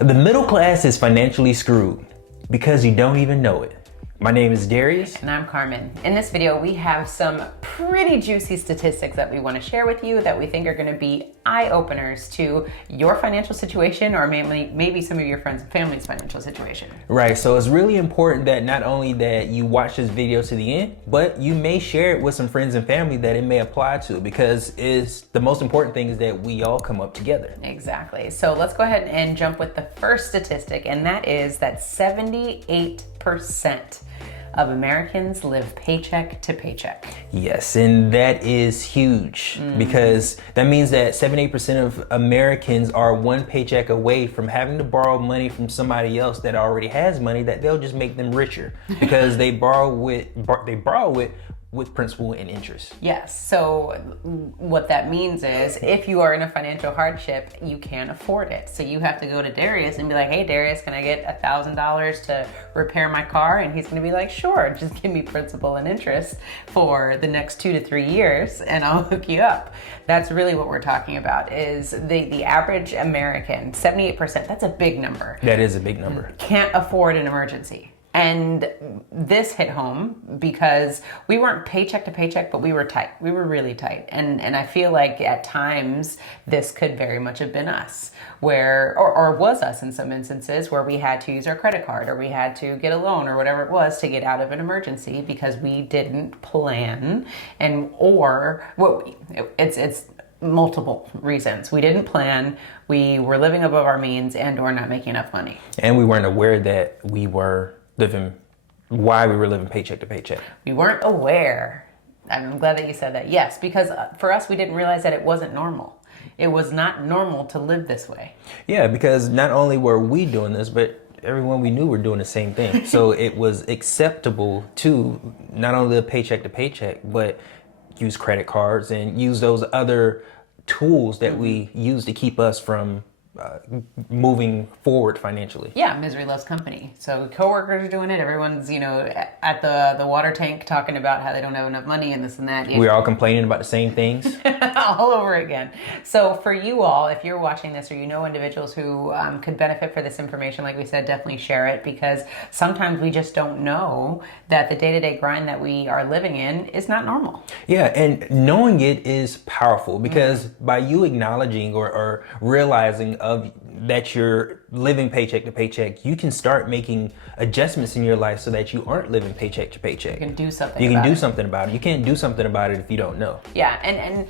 The middle class is financially screwed because you don't even know it. My name is Darius. And I'm Carmen. In this video, we have some pretty juicy statistics that we want to share with you that we think are going to be eye-openers to your financial situation or maybe some of your friends and family's financial situation. Right, so it's really important that not only that you watch this video to the end, but you may share it with some friends and family that it may apply to, because the most important thing is that we all come up together. Exactly. So let's go ahead and jump with the first statistic, and that is that 78% of Americans live paycheck to paycheck. Yes, and that is huge because that means that 78% of Americans are one paycheck away from having to borrow money from somebody else that already has money that they'll just make them richer because they borrow it with principal and interest. Yes, so what that means is if you are in a financial hardship, you can't afford it. So you have to go to Darius and be like, hey Darius, can I get $1,000 to repair my car? And he's gonna be like, sure, just give me principal and interest for the next 2 to 3 years and I'll hook you up. That's really what we're talking about, is the average American, 78%, that's a big number. That is a big number. Can't afford an emergency. And this hit home because we weren't paycheck to paycheck, but we were tight. We were really tight. And I feel like at times this could very much have been us, or was us in some instances, where we had to use our credit card or we had to get a loan or whatever it was to get out of an emergency because we didn't plan it's multiple reasons. We didn't plan, we were living above our means and or not making enough money. And we weren't aware that we were living paycheck to paycheck. We weren't aware. I'm glad that you said that. Yes, because for us, we didn't realize that it wasn't normal. It was not normal to live this way. Yeah, because not only were we doing this, but everyone we knew were doing the same thing. So it was acceptable to not only live paycheck to paycheck, but use credit cards and use those other tools that we use to keep us from moving forward financially. Yeah, misery loves company. So coworkers are doing it. Everyone's, at the water tank talking about how they don't have enough money and this and that. We're all complaining about the same things. All over again. So for you all, if you're watching this or you know individuals who could benefit for this information, like we said, definitely share it, because sometimes we just don't know that the day-to-day grind that we are living in is not normal. Yeah, and knowing it is powerful because by you acknowledging or realizing that you're living paycheck to paycheck, you can start making adjustments in your life so that you aren't living paycheck to paycheck. You can do something about it. You can't do something about it if you don't know. Yeah, and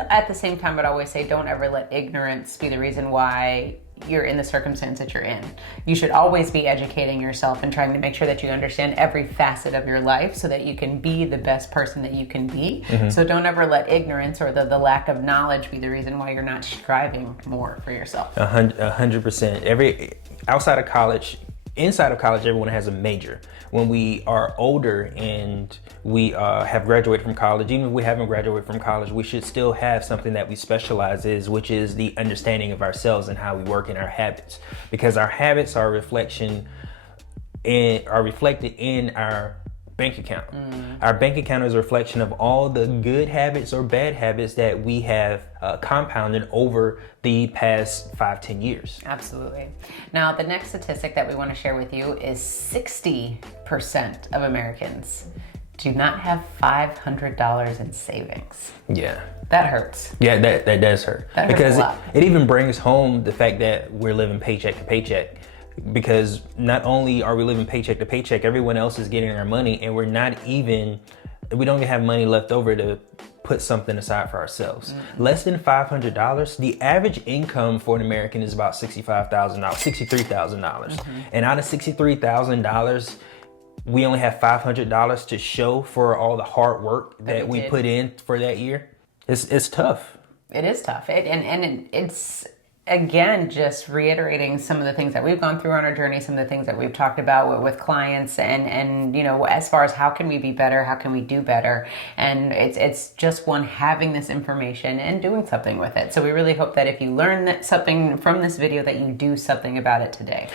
at the same time, I'd always say don't ever let ignorance be the reason why you're in the circumstance that you're in. You should always be educating yourself and trying to make sure that you understand every facet of your life so that you can be the best person that you can be. So don't ever let ignorance or the lack of knowledge be the reason why you're not striving more for yourself. 100%. Outside of college, inside of college, everyone has a major. When we are older and we have graduated from college, even if we haven't graduated from college, we should still have something that we specialize in, which is the understanding of ourselves and how we work in our habits. Because our habits are reflected in our bank account. Our bank account is a reflection of all the good habits or bad habits that we have compounded over the past 5-10 years. Absolutely. Now, the next statistic that we want to share with you is 60% of Americans do not have $500 in savings. Yeah. That hurts. Yeah, that does hurt. That hurts because a lot. It even brings home the fact that we're living paycheck to paycheck. Because not only are we living paycheck to paycheck, everyone else is getting our money, and we don't even have money left over to put something aside for ourselves. Less than $500. The average income for an American is about $65,000, $63,000. And out of $63,000, we only have $500 to show for all the hard work that we put in for that year. It's tough. It is tough. It's again, just reiterating some of the things that we've gone through on our journey, some of the things that we've talked about with clients, and as far as how can we be better, how can we do better, and it's just having this information and doing something with it. So we really hope that if you learn something from this video, that you do something about it today.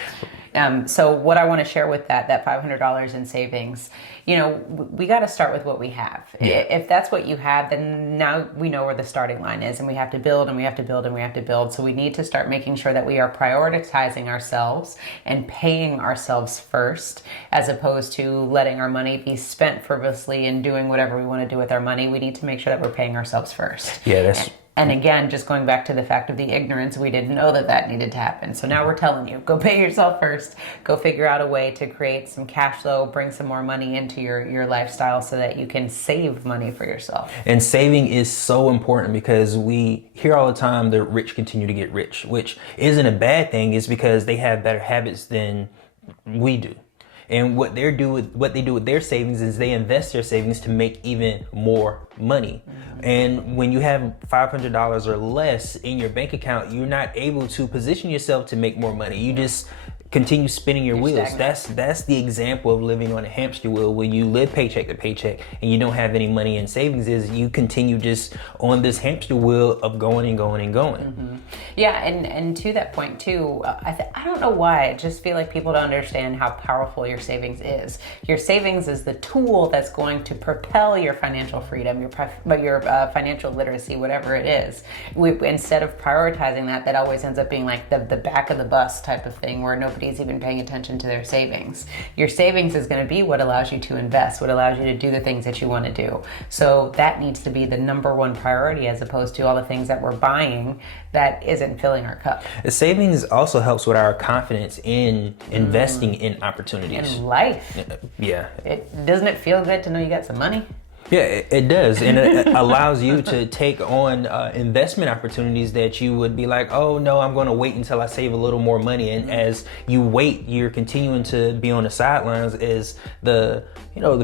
So what I want to share with that $500 in savings, we got to start with what we have. Yeah. If that's what you have, then now we know where the starting line is, and we have to build and we have to build and we have to build. So we need to start making sure that we are prioritizing ourselves and paying ourselves first, as opposed to letting our money be spent frivolously and doing whatever we want to do with our money. We need to make sure that we're paying ourselves first. Yeah, And again, just going back to the fact of the ignorance, we didn't know that needed to happen. So now we're telling you, go pay yourself first. Go figure out a way to create some cash flow, bring some more money into your lifestyle so that you can save money for yourself. And saving is so important because we hear all the time the rich continue to get rich, which isn't a bad thing. It's because they have better habits than we do. And what they do with their savings is they invest their savings to make even more money. Mm-hmm. And when you have $500 or less in your bank account, you're not able to position yourself to make more money. You just continue spinning your wheels. Stagnant. That's the example of living on a hamster wheel. When you live paycheck to paycheck and you don't have any money in savings, is you continue just on this hamster wheel of going and going and going. Mm-hmm. Yeah, and to that point too, I don't know why, I just feel like people don't understand how powerful your savings is. Your savings is the tool that's going to propel your financial freedom, your financial literacy, whatever it is. Instead of prioritizing that always ends up being like the back of the bus type of thing where nobody's even paying attention to their savings. Your savings is going to be what allows you to invest, what allows you to do the things that you want to do. So that needs to be the number one priority, as opposed to all the things that we're buying that isn't filling our cup. The savings also helps with our confidence in investing in opportunities. In life. Yeah. Doesn't it feel good to know you got some money? Yeah, it does. And it allows you to take on investment opportunities that you would be like, oh no, I'm going to wait until I save a little more money. And as you wait, you're continuing to be on the sidelines as the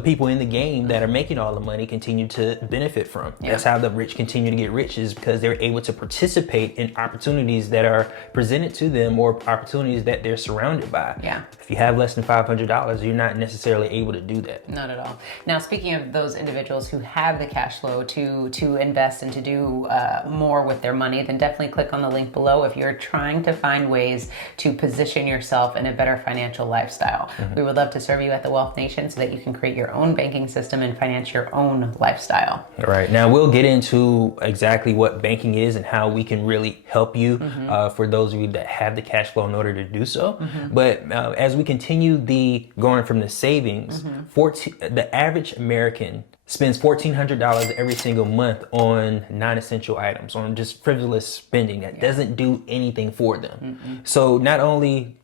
people in the game that are making all the money continue to benefit from. Yeah. That's how the rich continue to get rich, is because they're able to participate in opportunities that are presented to them or opportunities that they're surrounded by. Yeah. If you have less than $500, you're not necessarily able to do that. Not at all. Now, speaking of those individuals who have the cash flow to invest and to do more with their money, then definitely click on the link below if you're trying to find ways to position yourself in a better financial lifestyle. Mm-hmm. We would love to serve you at the Wealth Nation so that you can create your own banking system and finance your own lifestyle. All right. Now we'll get into exactly what banking is and how we can really help you for those of you that have the cash flow in order to do so. Mm-hmm. But as we continue going from the savings, the average American spends $1,400 every single month on non-essential items, on just frivolous spending that doesn't do anything for them. Mm-hmm. So not only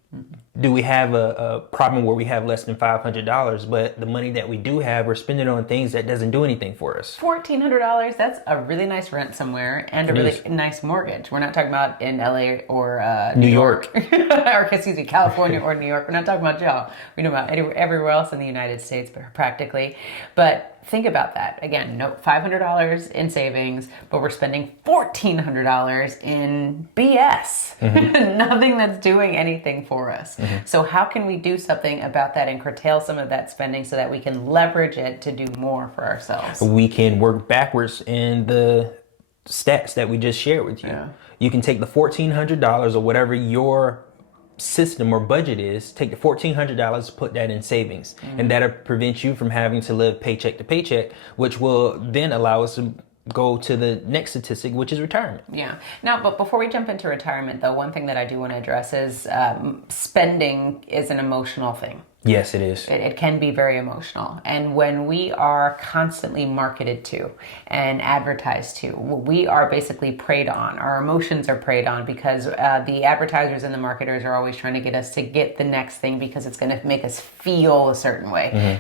do we have a problem where we have less than $500, but the money that we do have, we're spending on things that doesn't do anything for us. $1,400, that's a really nice rent somewhere and a really nice mortgage. We're not talking about in LA or New York. Or excuse me, California or New York. We're not talking about jail. We're talking about everywhere else in the United States, practically. But think about that. Again, no $500 in savings, but we're spending $1,400 in BS. Mm-hmm. Nothing that's doing anything for us. Mm-hmm. So how can we do something about that and curtail some of that spending so that we can leverage it to do more for ourselves? We can work backwards in the stats that we just shared with you. Yeah. You can take the $1,400 or whatever your system or budget is, take the $1,400, put that in savings, and that'll prevent you from having to live paycheck to paycheck, which will then allow us to go to the next statistic, which is retirement. Yeah. Now, but before we jump into retirement, though, one thing that I do want to address is spending is an emotional thing. Yes, it is. It can be very emotional. And when we are constantly marketed to and advertised to, we are basically preyed on. Our emotions are preyed on because the advertisers and the marketers are always trying to get us to get the next thing because it's going to make us feel a certain way,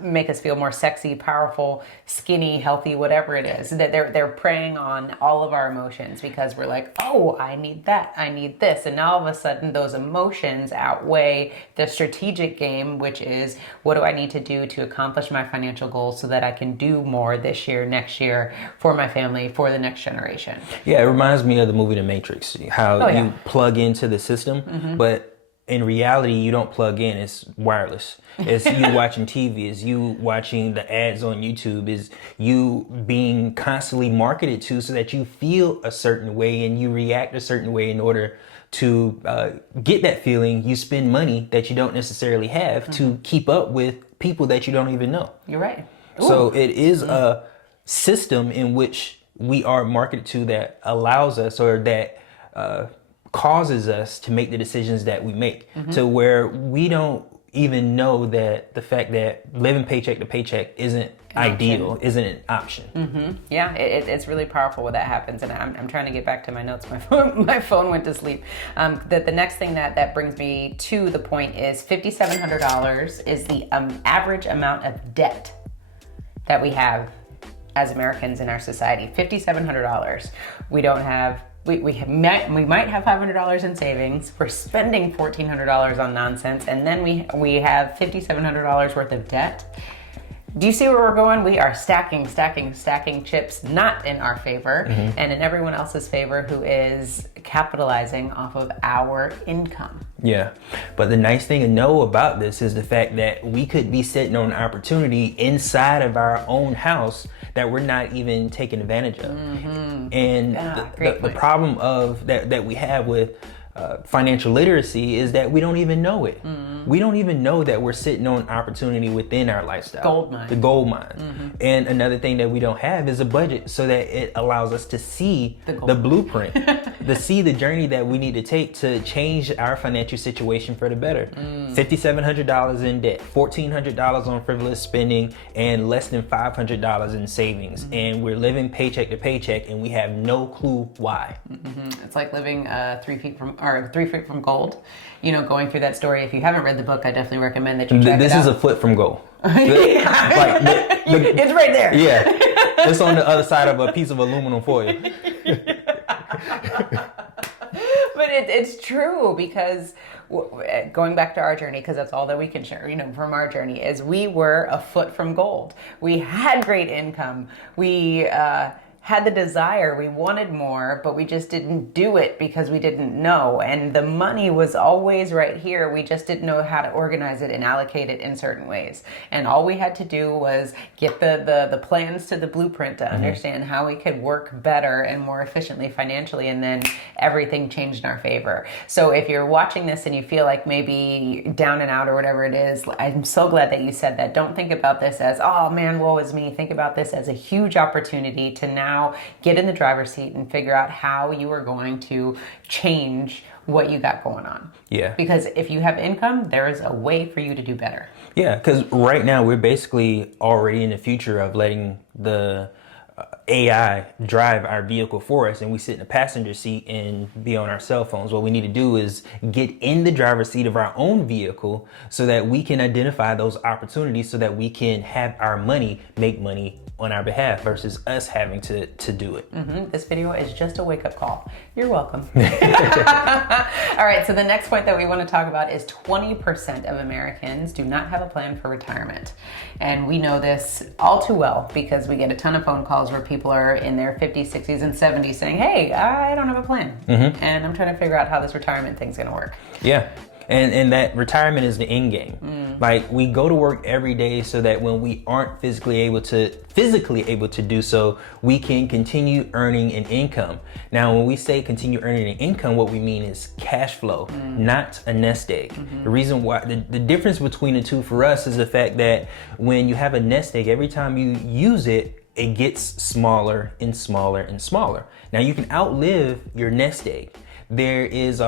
make us feel more sexy, powerful, skinny, healthy, whatever it is. That they're preying on all of our emotions because we're like, oh, I need that, I need this. And now all of a sudden those emotions outweigh the strategic game, which is what do I need to do to accomplish my financial goals so that I can do more this year, next year, for my family, for the next generation. Yeah, it reminds me of the movie The Matrix, how you plug into the system, but in reality, you don't plug in. It's wireless. It's you watching TV. It's you watching the ads on YouTube. Is you being constantly marketed to so that you feel a certain way and you react a certain way in order to get that feeling, you spend money that you don't necessarily have to keep up with people that you don't even know. You're right. So it is a system in which we are marketed to that allows us, or that causes us to make the decisions that we make, to where we don't even know that the fact that living paycheck to paycheck isn't ideal, isn't an option. Yeah, it's really powerful when that happens. And I'm trying to get back to my notes. My phone went to sleep. The next thing that brings me to the point is $5,700 is the average amount of debt that we have as Americans in our society. $5,700. We don't have. We might have $500 in savings. We're spending $1,400 on nonsense, and then we have $5,700 worth of debt. Do you see where we're going? We are stacking chips, not in our favor, and in everyone else's favor who is capitalizing off of our income. Yeah, but the nice thing to know about this is the fact that we could be sitting on an opportunity inside of our own house that we're not even taking advantage of. And the problem of that we have with financial literacy is that we don't even know it. We don't even know that we're sitting on opportunity within our lifestyle. Gold mine. The gold mine. And another thing that we don't have is a budget, so that it allows us to see the blueprint, to see the journey that we need to take to change our financial situation for the better. $5,700 in debt, $1,400 on frivolous spending, and less than $500 in savings. And we're living paycheck to paycheck, and we have no clue why. It's like living 3 feet from gold. You know, going through that story. If you haven't read the book, I definitely recommend that you check it out. This is a foot from gold. It's right there. Yeah, it's on the other side of a piece of aluminum foil. But it's true, because going back to our journey, because that's all that we can share, you know, from our journey, is we were a foot from gold. We had great income. We had the desire, we wanted more, but we just didn't do it because we didn't know. And the money was always right here. We just didn't know how to organize it and allocate it in certain ways. And all we had to do was get the plans to the blueprint to understand how we could work better and more efficiently financially, and then everything changed in our favor. So if you're watching this and you feel like maybe down and out or whatever it is, I'm so glad that you said that. Don't think about this as, oh man, woe is me. Think about this as a huge opportunity to now get in the driver's seat and figure out how you are going to change what you got going on. Yeah. Because if you have income, there is a way for you to do better. Yeah, because right now we're basically already in the future of letting the AI drive our vehicle for us, and we sit in the passenger seat and be on our cell phones. What we need to do is get in the driver's seat of our own vehicle so that we can identify those opportunities, so that we can have our money make money on our behalf versus us having to do it. This video is just a wake-up call. You're welcome. All right, so the next point that we want to talk about is 20% of Americans do not have a plan for retirement. And we know this all too well because we get a ton of phone calls where people are in their 50s, 60s, and 70s saying, hey, I don't have a plan. And I'm trying to figure out how this retirement thing's going to work. Yeah. And that retirement is the end game. Like, we go to work every day so that when we aren't physically able to do so, we can continue earning an income. Now, when we say continue earning an income, what we mean is cash flow, not a nest egg. The reason why, the difference between the two for us is the fact that when you have a nest egg, every time you use it, it gets smaller and smaller and smaller. Now, you can outlive your nest egg. There is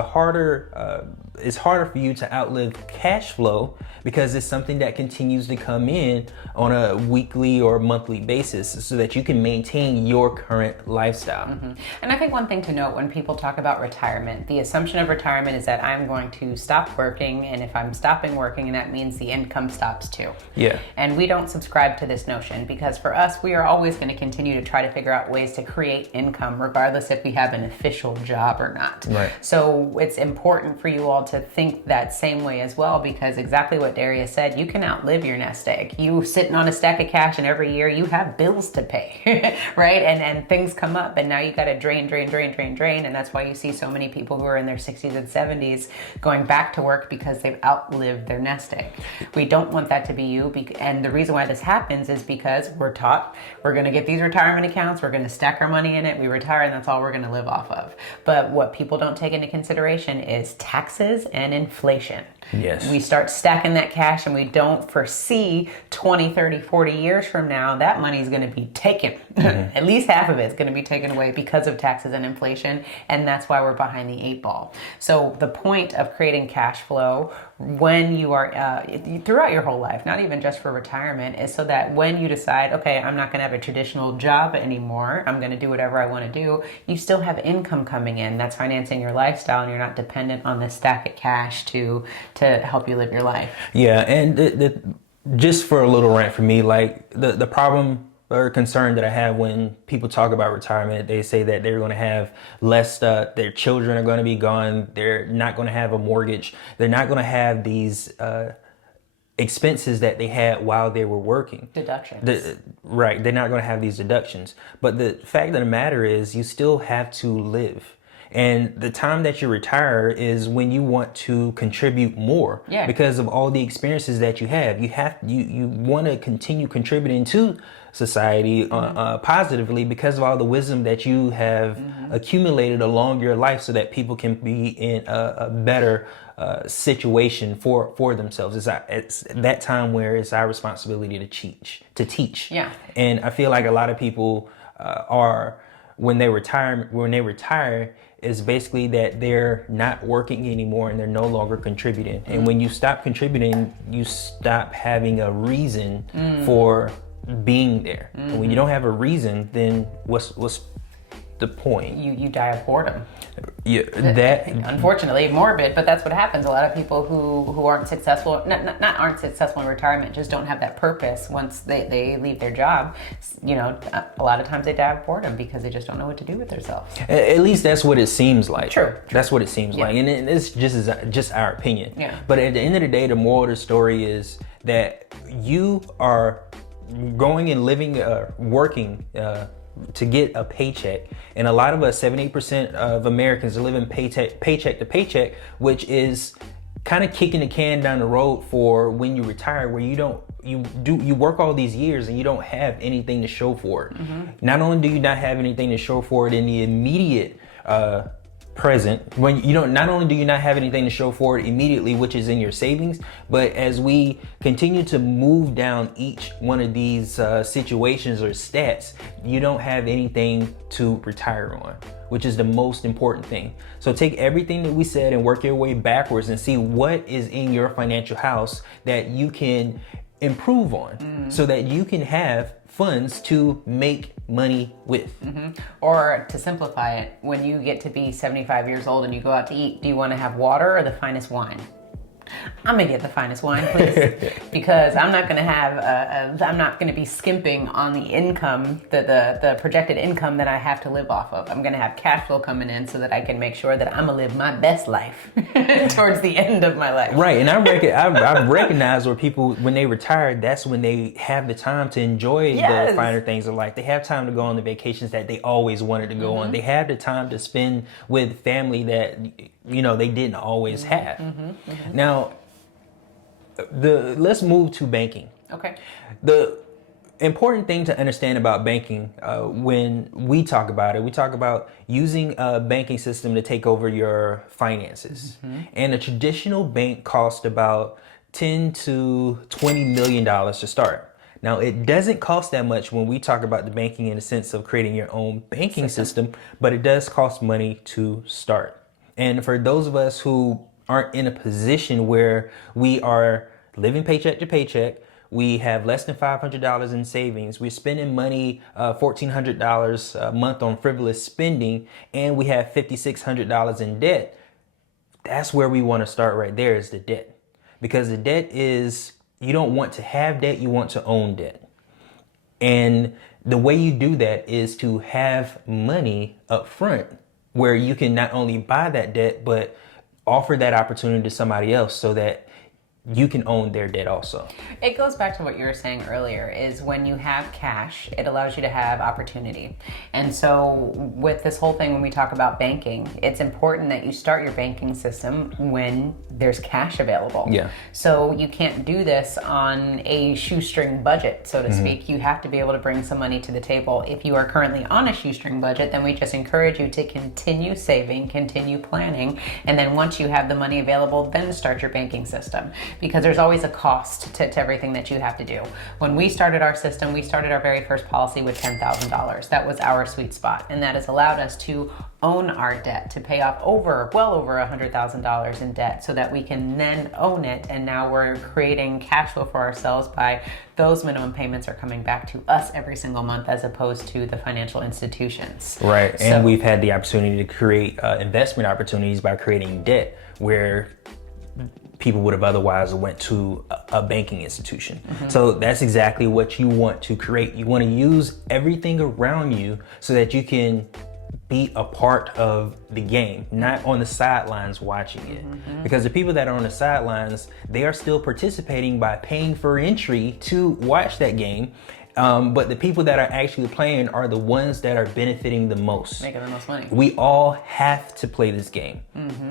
it's harder for you to outlive cash flow because it's something that continues to come in on a weekly or monthly basis so that you can maintain your current lifestyle. And I think one thing to note when people talk about retirement, the assumption of retirement is that I'm going to stop working, and if I'm stopping working, that means the income stops too. Yeah. And we don't subscribe to this notion, because for us, we are always going to continue to try to figure out ways to create income regardless if we have an official job or not. Right. So it's important for you all to think that same way as well, because exactly what Darius said, you can outlive your nest egg. You sitting on a stack of cash, and every year you have bills to pay, right? And things come up, and now you got to drain, and that's why you see so many people who are in their 60s and 70s going back to work because they've outlived their nest egg. We don't want that to be you, and the reason why this happens is because we're taught we're going to get these retirement accounts, we're going to stack our money in it, we retire, and that's all we're going to live off of. But what people people don't take into consideration is taxes and inflation. Yes. We start stacking that cash and we don't foresee 20, 30, 40 years from now, that money is going to be taken. At least half of it is going to be taken away because of taxes and inflation. And that's why we're behind the 8 ball. So the point of creating cash flow when you are throughout your whole life, not even just for retirement, is so that when you decide, okay, I'm not going to have a traditional job anymore, I'm going to do whatever I want to do, you still have income coming in that's financing your lifestyle, and you're not dependent on the stack of cash to help you live your life. Yeah, and just for a little rant for me, like the problem or concern that I have when people talk about retirement, they say that they're going to have less, their children are going to be gone, they're not going to have a mortgage, they're not going to have these expenses that they had while they were working. Deductions. Right, they're not going to have these deductions. But the fact of the matter is you still have to live. And the time that you retire is when you want to contribute more, because of all the experiences that you have. You want to continue contributing to society positively because of all the wisdom that you have accumulated along your life, so that people can be in a better situation for themselves. It's that time where it's our responsibility to teach. Yeah. And I feel like a lot of people are, when they retire, is basically that they're not working anymore and they're no longer contributing. And when you stop contributing, you stop having a reason for being there. And when you don't have a reason, then what's the point? You die of boredom. Yeah, that unfortunately morbid, but that's what happens. A lot of people who aren't successful, not aren't successful in retirement, just don't have that purpose once they leave their job. You know, a lot of times they die of boredom because they just don't know what to do with themselves. At least that's what it seems like. True. That's what it seems like, and it's just our opinion. Yeah. But at the end of the day, the moral of the story is that you are going and living, working to get a paycheck. And a lot of us, 78% of Americans, are living paycheck to paycheck, which is kind of kicking the can down the road for when you retire, where you work all these years and you don't have anything to show for it. Not only do you not have anything to show for it in the immediate present, when you don't, not only do you not have anything to show for it immediately, which is in your savings, but as we continue to move down each one of these situations or stats, you don't have anything to retire on, which is the most important thing. So take everything that we said and work your way backwards and see what is in your financial house that you can improve on, so that you can have funds to make money with. Or to simplify it, when you get to be 75 years old and you go out to eat, do you want to have water or the finest wine? I'm gonna get the finest wine, please, because I'm not gonna have I'm not gonna be skimping on the income, the projected income that I have to live off of. I'm gonna have cash flow coming in so that I can make sure that I'm gonna live my best life towards the end of my life. Right, and I recognize where people, when they retire, that's when they have the time to enjoy the finer things of life. They have time to go on the vacations that they always wanted to go on. They have the time to spend with family that they didn't always have. Now, let's move to banking. Okay. The important thing to understand about banking, when we talk about it, we talk about using a banking system to take over your finances. And a traditional bank costs about $10 to $20 million to start. Now, it doesn't cost that much when we talk about the banking in the sense of creating your own banking system, but it does cost money to start. And for those of us who aren't in a position where we are living paycheck to paycheck, we have less than $500 in savings, we're spending money, $1,400 a month on frivolous spending, and we have $5,600 in debt, that's where we want to start right there, is the debt. Because the debt is, you don't want to have debt, you want to own debt. And the way you do that is to have money up front, where you can not only buy that debt, but offer that opportunity to somebody else, so that you can own their debt also. It goes back to what you were saying earlier, is when you have cash, it allows you to have opportunity. And so with this whole thing, when we talk about banking, it's important that you start your banking system when there's cash available. Yeah. So you can't do this on a shoestring budget, so to speak. You have to be able to bring some money to the table. If you are currently on a shoestring budget, then we just encourage you to continue saving, continue planning, and then once you have the money available, then start your banking system. Because there's always a cost to everything that you have to do. When we started our system, we started our very first policy with $10,000. That was our sweet spot, and that has allowed us to own our debt, to pay off well over $100,000 in debt, so that we can then own it. And now we're creating cash flow for ourselves by those minimum payments are coming back to us every single month, as opposed to the financial institutions. Right, and we've had the opportunity to create investment opportunities by creating debt where people would have otherwise went to a banking institution. So that's exactly what you want to create. You want to use everything around you so that you can be a part of the game, not on the sidelines watching it. Because the people that are on the sidelines, they are still participating by paying for entry to watch that game. But the people that are actually playing are the ones that are benefiting the most. Making the most money. We all have to play this game.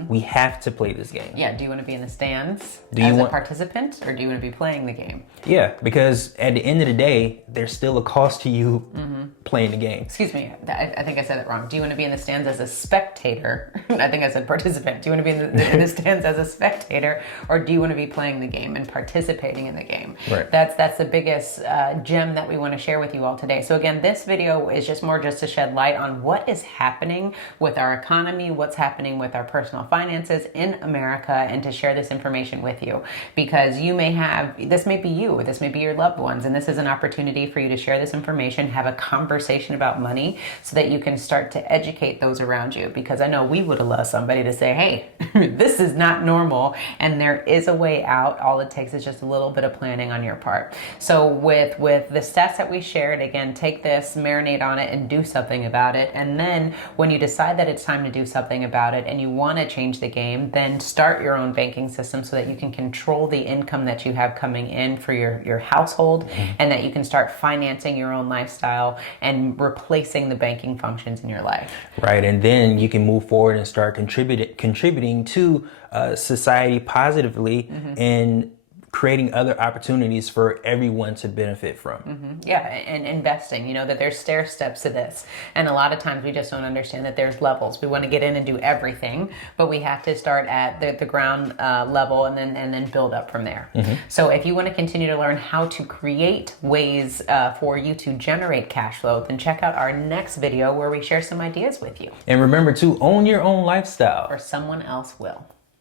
We have to play this game. Yeah, do you want to be in the stands as a participant, or do you want to be playing the game? Yeah, because at the end of the day, there's still a cost to you playing the game. Excuse me, I think I said it wrong. Do you want to be in the stands as a spectator? I think I said participant. Do you want to be in the stands as a spectator, or do you want to be playing the game and participating in the game? Right. That's the biggest gem that we want to share with you all today. So again, this video is just to shed light on what is happening with our economy, what's happening with our personal finances in America, and to share this information with you, because this may be you, or this may be your loved ones, and this is an opportunity for you to share this information, have a conversation about money, so that you can start to educate those around you. Because I know we would have loved somebody to say, hey, this is not normal, and there is a way out. All it takes is just a little bit of planning on your part. So with the stats that we shared, again, take this, marinate on it, and do something about it. And then when you decide that it's time to do something about it and you want to change the game, then start your own banking system so that you can control the income that you have coming in for your household, and that you can start financing your own lifestyle and replacing the banking functions in your life. Right, and then you can move forward and start contributing to society positively, and creating other opportunities for everyone to benefit from. Yeah, and investing, that there's stair steps to this. And a lot of times we just don't understand that there's levels. We want to get in and do everything, but we have to start at the ground level and then build up from there. So if you want to continue to learn how to create ways for you to generate cash flow, then check out our next video where we share some ideas with you. And remember to own your own lifestyle, or someone else will.